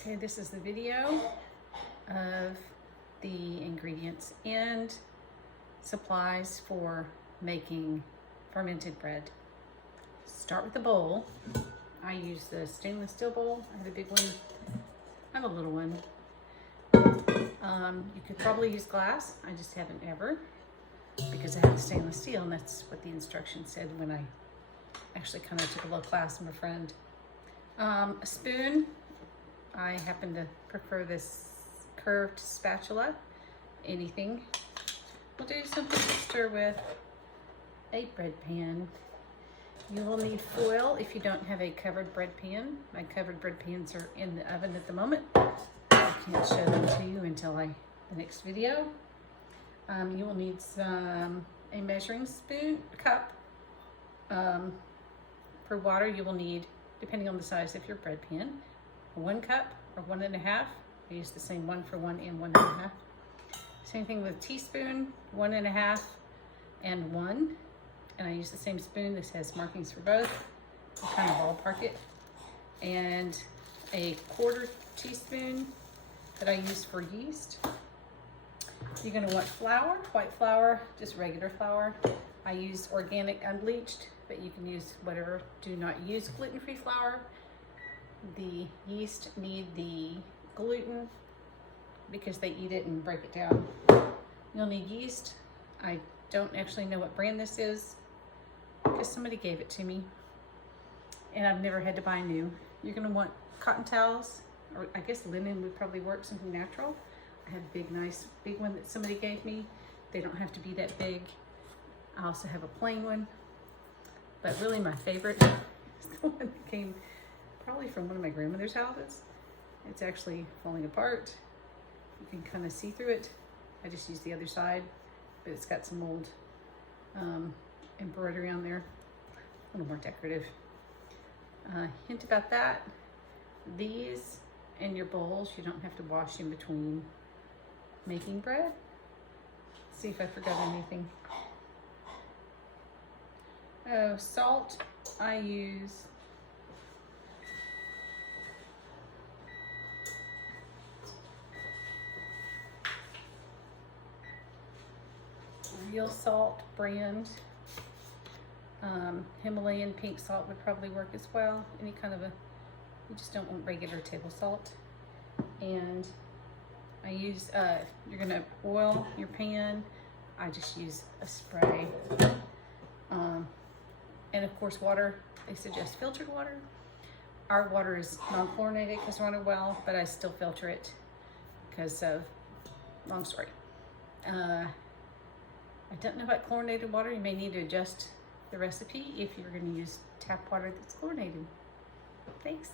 Okay, this is the video of the ingredients and supplies for making fermented bread. Start with the bowl. I use the stainless steel bowl. I have a big one. I have a little one. You could probably use glass. I just haven't ever, because I have the stainless steel, and that's what the instructions said when I actually kind of took a little class from a friend. A spoon. I happen to prefer this curved spatula. Anything. We'll do something to stir with. A bread pan. You will need foil if you don't have a covered bread pan. My covered bread pans are in the oven at the moment. I can't show them to you until the next video. You will need a measuring cup. For water, you will need, depending on the size of your bread pan, 1 cup or 1.5. I use the same 1 for 1 and 1.5. Same thing with teaspoon, 1.5 and 1. And I use the same spoon. This has markings for both. I kind of ballpark it. And a 1/4 teaspoon that I use for yeast. You're gonna want flour, white flour, just regular flour. I use organic unbleached, but you can use whatever. Do not use gluten-free flour. The yeast need the gluten because they eat it and break it down. You'll need yeast. I don't actually know what brand this is because somebody gave it to me and I've never had to buy new. You're gonna want cotton towels, or I guess linen would probably work, something natural. I have a big, nice, big one that somebody gave me. They don't have to be that big. I also have a plain one, but really my favorite is the one that came probably from one of my grandmother's houses. It's actually falling apart. You can kind of see through it. I just use the other side, but it's got some old embroidery on there. A little more decorative. Hint about that. These and your bowls, you don't have to wash in between making bread. Let's see if I forgot anything. Oh, salt. I use real salt brand. Himalayan pink salt would probably work as well. Any kind of you just don't want regular table salt. And I use, you're gonna oil your pan. I just use a spray. And of course water, they suggest filtered water. Our water is non-chlorinated because we're on a well, but I still filter it because of, long story. I don't know about chlorinated water. You may need to adjust the recipe if you're gonna use tap water that's chlorinated. Thanks.